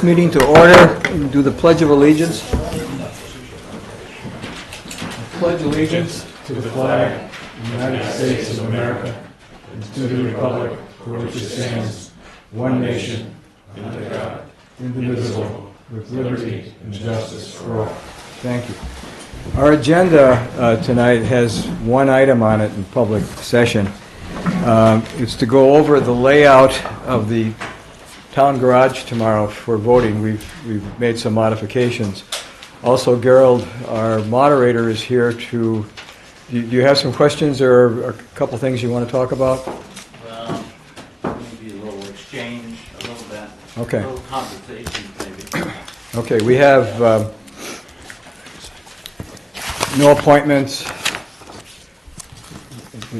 this meeting to order and do the Pledge of Allegiance. Pledge allegiance to the flag of the United States of America and to the republic for which it stands, one nation, under God, indivisible, with liberty and justice for all. Thank you. Our agenda tonight has one item on it in public session. It's to go over the layout of the town garage tomorrow for voting. We've made some modifications. Also, Gerald, our moderator, is here to... Do you have some questions or a couple things you want to talk about? Well, maybe a little exchange, a little bit. Okay. A little conversation, maybe. Okay, we have no appointments.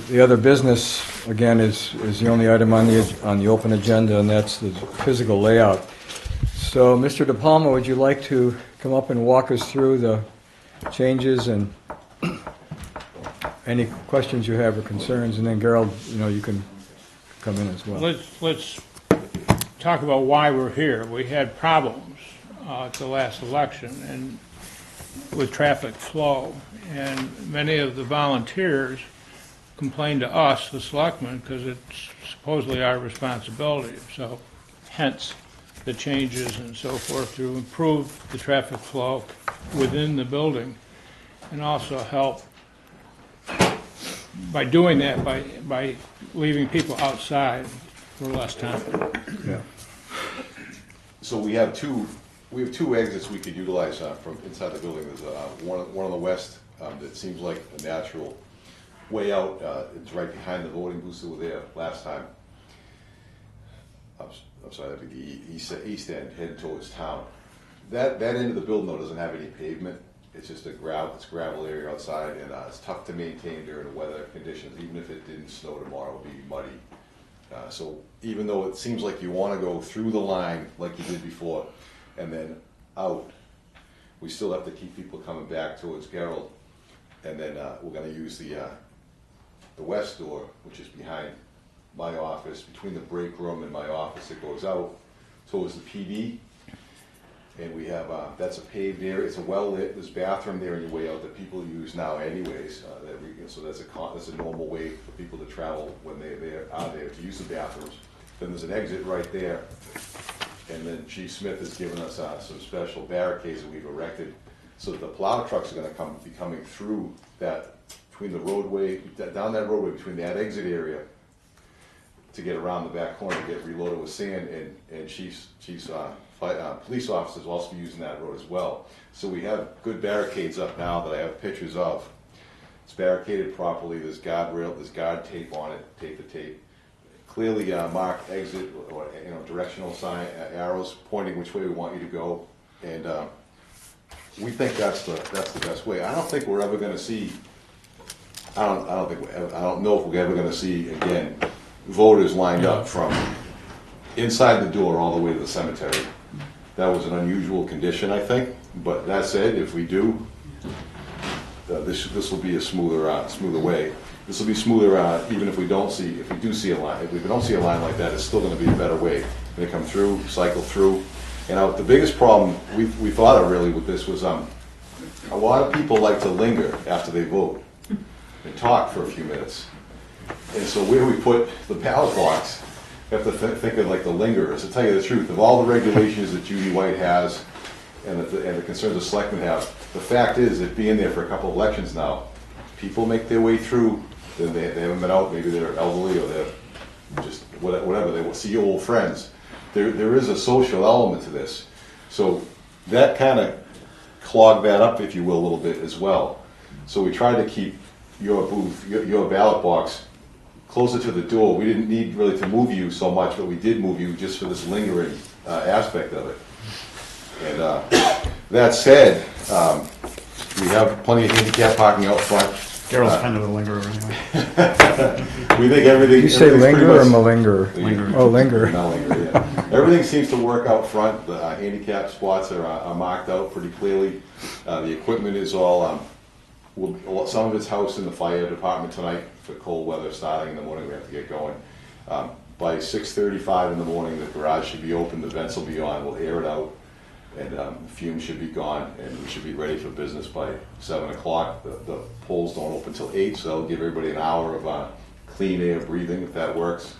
The other business, again, is the only item on the open agenda, and that's the physical layout. So, Mr. De Palma, would you like to come up and walk us through the changes and any questions you have or concerns? And then, Gerald, you can come in as well. Let's talk about why we're here. We had problems at the last election and with traffic flow, and many of the volunteers complained to us, the selectmen, because it's supposedly our responsibility. So, hence the changes and so forth to improve the traffic flow within the building, and also help by doing that by leaving people outside for less time. Yeah. So we have two exits we could utilize from inside the building. There's one on the west that seems like a natural way out. It's right behind the voting booths that were there last time. I'm sorry, that'd be the east end, heading towards town. That end of the building, though, doesn't have any pavement. It's just a gravel area outside, and it's tough to maintain during the weather conditions. Even if it didn't snow tomorrow, it would be muddy. So even though it seems like you want to go through the line like you did before and then out, we still have to keep people coming back towards Gerald. And then we're going to use the west door, which is behind my office, between the break room and my office. It goes out towards the PD, and we have that's a paved area. It's a well lit. There's a bathroom there on your way out that people use now, anyways. So that's a normal way for people to travel when they are there to use the bathrooms. Then there's an exit right there, and then Chief Smith has given us some special barricades that we've erected, so that the plow trucks are going to be coming through that between the roadway, down that roadway between that exit area, to get around the back corner to get reloaded with sand, and police officers will also be using that road as well. So we have good barricades up now that I have pictures of. It's barricaded properly. There's guardrail, there's guard tape on it, tape to tape. Clearly marked exit or directional sign arrows pointing which way we want you to go, and we think that's the best way. I don't think we're ever going to see. I don't know if we're ever going to see again voters lined up from inside the door all the way to the cemetery. That was an unusual condition, I think. But that said, if we do, this will be a smoother way. This will be smoother even if we do see a line. If we don't see a line like that, it's still going to be a better way. They come through, cycle through. And the biggest problem we thought of really with this was a lot of people like to linger after they vote and talk for a few minutes. And so where we put the ballot box, you have to think of like the lingerers. To tell you the truth, of all the regulations that Judy White has and the concerns the selectmen have, the fact is that being there for a couple of elections now, people make their way through. They haven't been out, maybe they're elderly or they're just whatever, they will see old friends. There is a social element to this. So that kind of clogged that up, if you will, a little bit as well. So we tried to keep your booth, your ballot box closer to the door. We didn't need really to move you so much, but we did move you just for this lingering aspect of it. And that said, we have plenty of handicap parking out front. Gerald's kind of a lingerer anyway. We think everything... You say linger or malinger? Linger. Oh, linger. No, linger, yeah. Everything seems to work out front. The handicap spots are marked out pretty clearly. The equipment is all... some of it's housed in the fire department tonight for cold weather starting in the morning. We have to get going. by 6:35 in the morning, the garage should be open, the vents will be on, we'll air it out, and the fumes should be gone, and we should be ready for business by 7 o'clock. The polls don't open till 8, so that'll give everybody an hour of clean air breathing, if that works.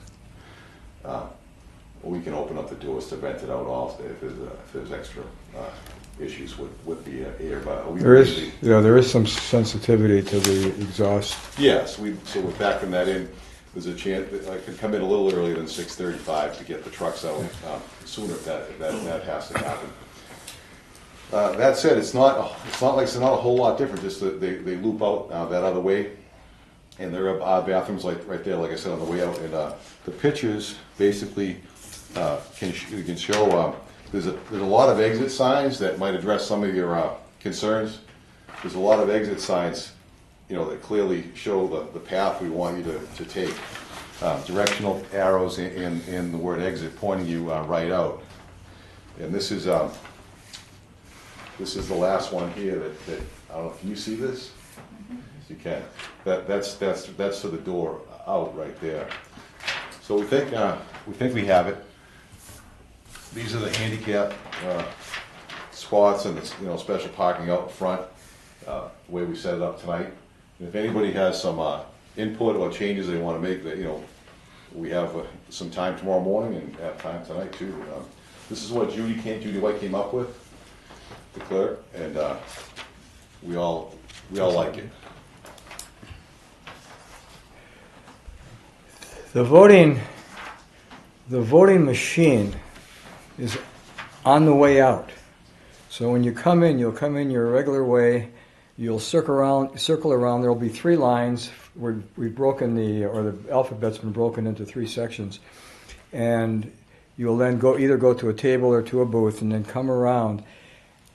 We can open up the doors to vent it out also if there's extra issues with the air. But we There is, usually- there is some sensitivity to the exhaust. Yes, so we're backing that in. There's a chance that I could come in a little earlier than 6:35 to get the trucks out sooner if that has to happen. That said, it's not like it's not a whole lot different. Just that they loop out that other way, and there are bathrooms like right there, like I said, on the way out. And the pictures basically can show. There's a lot of exit signs that might address some of your concerns. There's a lot of exit signs, that clearly show the path we want you to take. Directional arrows in the word exit pointing you right out. And this is the last one here that I don't know if you see this. You can. That's to the door out right there. So we think we have it. These are the handicap spots and the special parking out front. The way we set it up tonight. And if anybody has some input or changes they want to make, that we have some time tomorrow morning and have time tonight too. This is what Judy White came up with, the clerk, and we all like it. The voting machine is on the way out. So when you come in, you'll come in your regular way. You'll circle around. There'll be 3 lines. We've broken the alphabet's been broken into 3 sections, and you'll then either go to a table or to a booth, and then come around.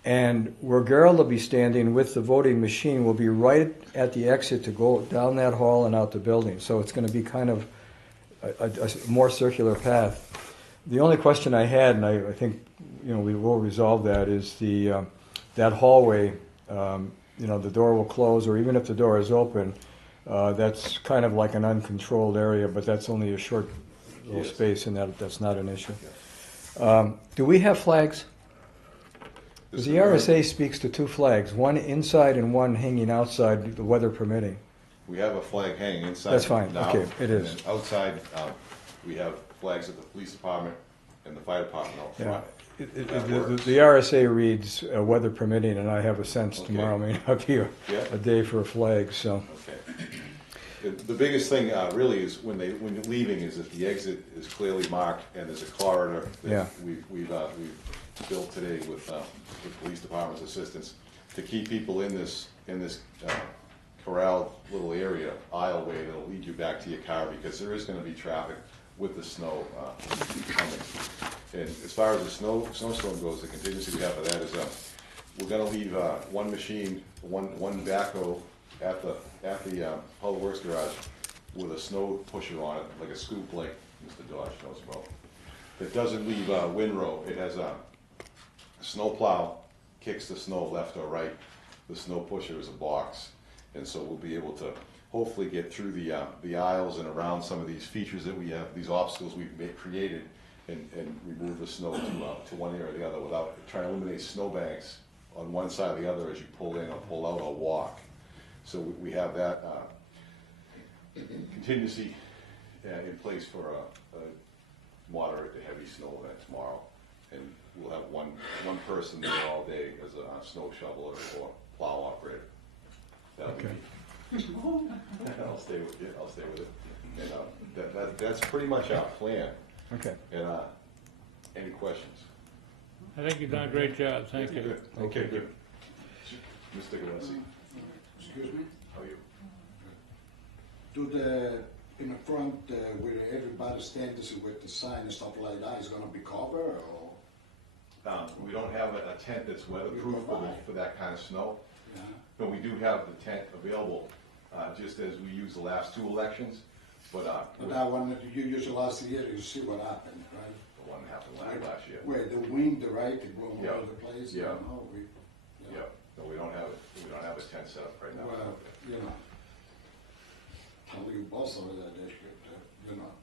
And where Gerald will be standing with the voting machine will be right at the exit to go down that hall and out the building. So it's going to be kind of a more circular path. The only question I had, and I think we will resolve that, is that hallway. The door will close, or even if the door is open, that's kind of like an uncontrolled area, but that's only a short little space, and that's not an issue. Do we have flags? Because the RSA speaks to 2 flags, one inside and one hanging outside, the weather permitting. We have a flag hanging inside. That's fine. Now, Okay, it is. And then outside, we have flags at the police department and the fire department out front. The RSA reads weather permitting, and I have a sense tomorrow may not be a day for a flag. So. Okay. The biggest thing really is when you're leaving is that the exit is clearly marked and there's a corridor that we've built today with the police department's assistance to keep people in this corral little area aisleway that'll lead you back to your car, because there is going to be traffic with the snow coming. And as far as the snowstorm goes, the contingency we have for that is we're going to leave one machine, one backhoe at the Public Works garage with a snow pusher on it, like a scoop, like Mr. Dodge knows about. It doesn't leave windrow. It has a snow plow, kicks the snow left or right. The snow pusher is a box, and so we'll be able to hopefully get through the aisles and around some of these features that we have, these obstacles we've created, and remove the snow to one area or the other without trying to eliminate snowbanks on one side or the other as you pull in or pull out or walk. So we have that contingency in place for a moderate to heavy snow event tomorrow, and we'll have one person there all day as a snow shoveler or plow operator. That'll be I'll stay with it. And that's pretty much our plan. Okay. And any questions? I think you've done a great job. Thank you. Good. Okay, good. Mr. Galassi. Excuse me? How are you? In the front where everybody stands with the sign and stuff like that is gonna be covered or? We don't have a tent that's weatherproof for that kind of snow, Yeah. but we do have the tent available, just as we used the last 2 elections. But That one that you used last year, you see what happened, right? the one that happened last year. Where the wind, right, it blew all Yeah. over the place. Yeah. Yeah. Yeah. No, we don't have it. We don't have a tent set up right now. Well, tell your boss over there,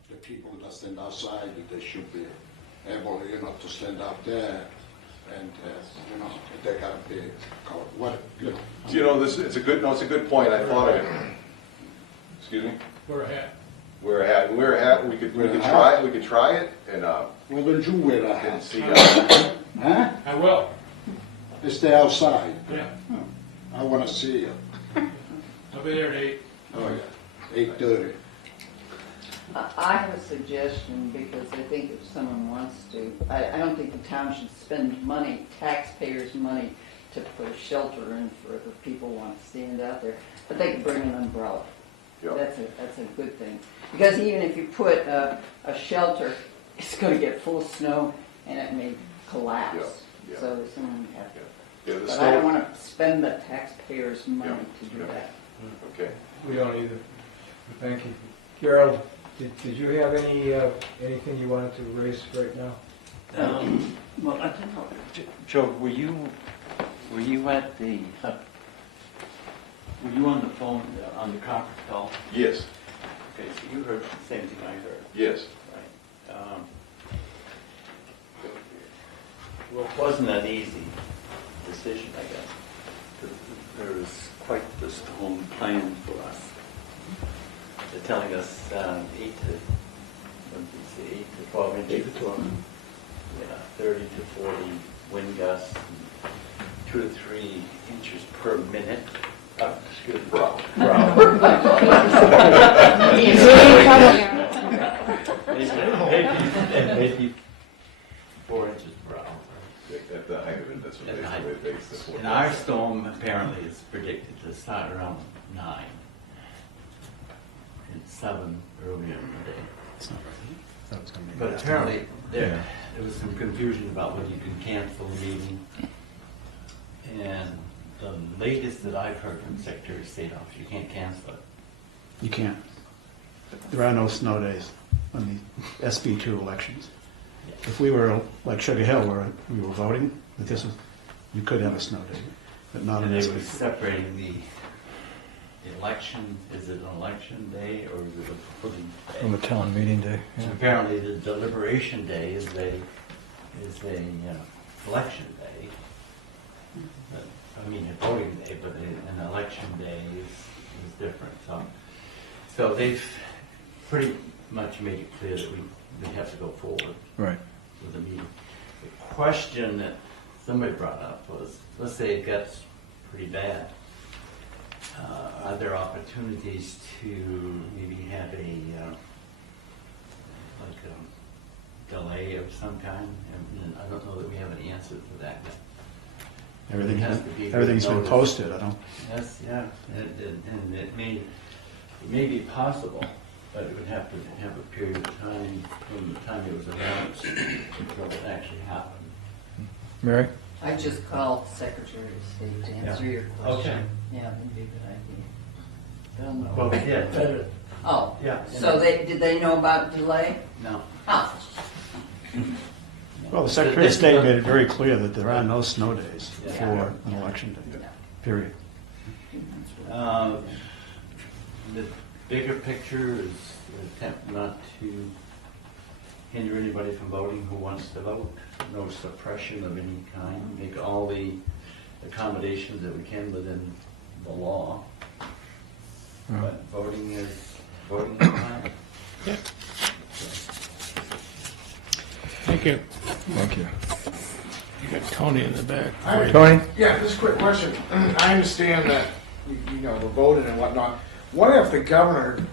the people that stand outside, they should be able, to stand out there and, they gotta be, it's a good point, I thought of it. Excuse me? We're ahead. Wear a hat, we could try it, and, well, then you wear a and hat. see, Huh? I will. They stay outside. Yeah. I wanna see you. I'll be there at 8. Oh, yeah. 8:30. I have a suggestion, because I think if someone wants to, I don't think the town should spend money, taxpayers' money, to put a shelter in for if people want to stand out there, but they can bring an umbrella. Yeah. That's a good thing. Because even if you put a shelter, it's gonna get full of snow and it may collapse. Yeah, yeah. So someone have to. yeah, the But I don't snow, wanna spend the taxpayers' money to do yeah. that. okay. We don't either. Thank you. Carol, did you have anything you wanted to raise right now? Well, I don't know, Joe, were you at the, were you on the phone, on the conference call? Yes, Okay, so you heard the same thing I heard, yes. right? Well, it wasn't an easy decision, I guess, because there was quite the stone plan for us. They're telling us 8 to, what did you say, 8 to 12 inches. 8 to 12. Yeah, 30 to 40 wind gusts, and 2 to 3 inches per minute. Excuse me. Maybe 4 inches per hour. At the height of it, that's what At the height. they base this one. And our storm apparently is predicted to start around 9. And 7 earlier in the day. It's not right. That was gonna be But bad. apparently, there was some confusion about whether you can cancel the meeting. And the latest that I've heard from the Secretary of State office, you can't cancel it. You can't. There are no snow days on the SB2 elections. If we were like Sugar Hill, where we were voting, but this was, you could have a snow day, but not And an they were SB. separating the election, is it an election day or is it a voting day? From a town meeting day. So apparently the deliberation day is a election day. But, I mean, a voting day, but an election day is different. So they've pretty much made it clear that we have to go forward Right. with the meeting. The question that somebody brought up was, let's say it gets pretty bad. Are there opportunities to maybe have a delay of some kind? And I don't know that we have an answer to that yet. Everything's been posted, I don't, Yes, yeah, and it may be possible, but it would have to have a period of time from the time it was announced until it actually happened. Mary? I just called Secretary of State to answer your question. Okay. Yeah, that'd be a good idea. They'll know. Well, yeah, Oh, yeah. so did they know about delay? No. Oh, well, the Secretary of State made it very clear that there are no snow days Yeah. for an election day, period. The bigger picture is an attempt not to hinder anybody from voting who wants to vote, no suppression of any kind, make all the accommodations that we can within the law. But voting is fine. Thank you. Thank you. You got Tony in the back. Tony? Yeah, just a quick question. I understand that, we're voting and whatnot. What if the governor,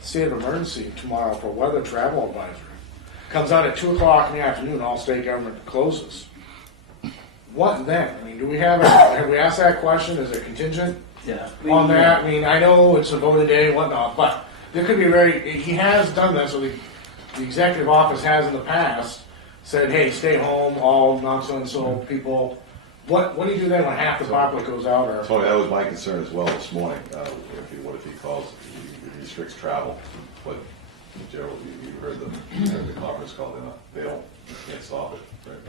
state of emergency tomorrow for weather travel advisory, comes out at 2 o'clock in the afternoon, all state government closes? What then? I mean, have we asked that question? Is it contingent Yeah. on that? I mean, I know it's a voting day and whatnot, but there could be he has done that, so the executive office has in the past said, hey, stay home, all non-so-and-so people. What do you do then when half the populace goes out? Or Tony, that was my concern as well this morning. What if he calls, he restricts travel? But Gerald, you heard the conference call, they can't stop it.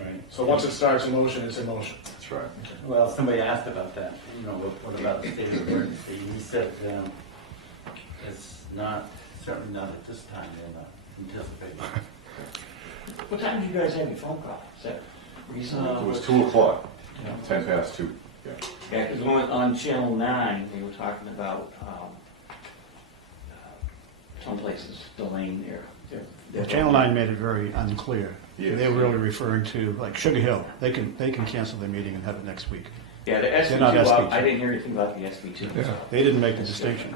Right. so once it starts in motion, it's in motion. That's right. Well, somebody asked about that, what about the state of emergency? He said it's not Certainly not at this time, they're not anticipating. What time did you guys have your phone call? Is that recently? It was 2 o'clock, Yeah. 10 past 2. Yeah. Yeah, because on Channel 9, they were talking about some places delaying their. Channel 9 made it very unclear. Yes. They were really referring to, like Sugar Hill, they can cancel their meeting and have it next week. Yeah, the They're not SB2, SB2. I didn't hear anything about the SB2. Yeah. They didn't make the distinction.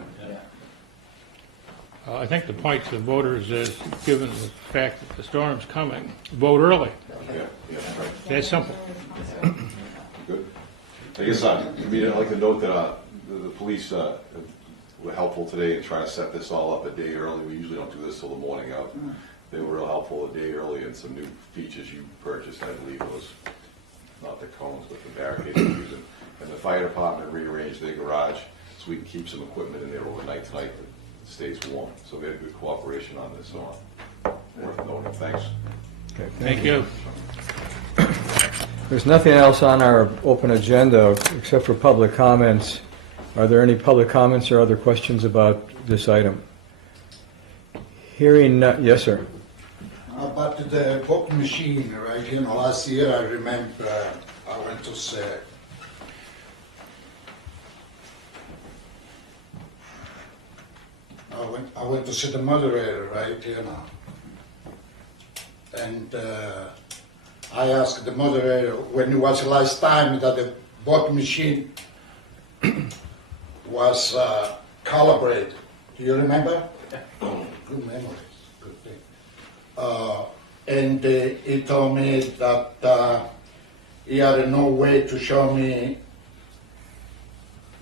I think the point to the voters is, given the fact that the storm's coming, vote early. Yeah, right. That's simple. Good. I guess, I mean, I'd like to note that the police were helpful today in trying to set this all up a day early. We usually don't do this till the morning of. They were real helpful a day early, and some new features you purchased, I believe, was not the cones, but the barricades we're using. And the fire department rearranged their garage so we can keep some equipment in there overnight tonight that stays warm. So we had good cooperation on this, so worth noting. Thanks. Okay, Thank you. There's nothing else on our open agenda except for public comments. Are there any public comments or other questions about this item? Hearing none, yes, sir. About the pop machine, right? You know, last year I remember I went to say, I went to see the moderator, right? You know, and I asked the moderator when it was the last time that the bot machine was calibrated. Do you remember? Good memories, good thing. And he told me that he had no way to show me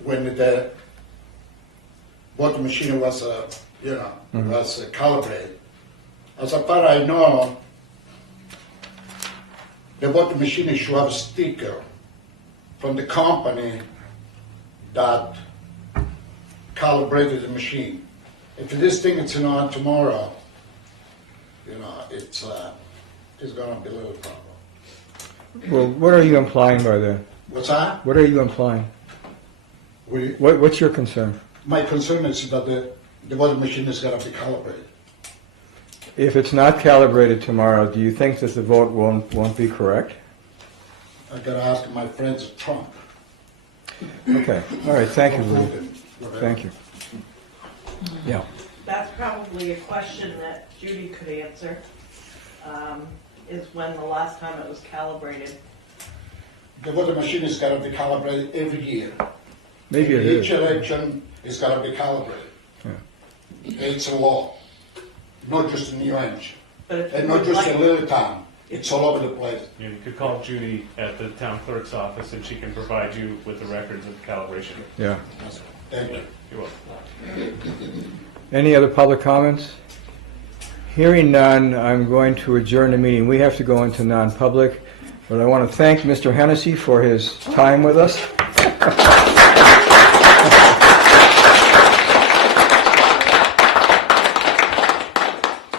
when the bot machine was, was calibrated. As far as I know, the bot machine should have a sticker from the company that calibrated the machine. If this thing is on tomorrow, it's going to be a little problem. Well, what are you implying by that? What's that? What are you implying? What's your concern? My concern is that the water machine is going to be calibrated. If it's not calibrated tomorrow, do you think that the vote won't be correct? I got to ask my friends at Trump. Okay, all right, thank you, Lee. Thank you. Yeah. That's probably a question that Judy could answer, is when the last time it was calibrated. The water machine is going to be calibrated every year. Maybe it Each is. election is going to be calibrated. Yeah. It's a law, not just in New Hampshire, But if and you not would just in like, Littleton. It's all over the place. You could call Judy at the town clerk's office and she can provide you with the records of the calibration. Yeah. Thank you. You're welcome. Any other public comments? Hearing none, I'm going to adjourn the meeting. We have to go into non-public, but I want to thank Mr. Hennessy for his time with us.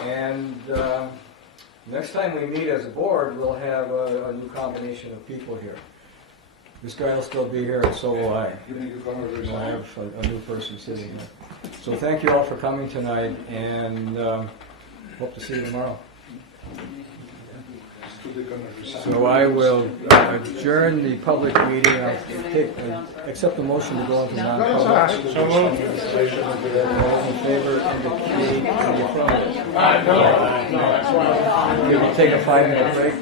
And next time we meet as a board, we'll have a new combination of people here. This guy will still be here, and so will I. You think you're going to We'll resign? have a new person sitting here. So thank you all for coming tonight, and hope to see you tomorrow. Still gonna resign. So I will adjourn the public meeting. I'll accept the motion to go into non-public. So moved. All in favor, indicate in the affirmative. Can we take a 5-minute break?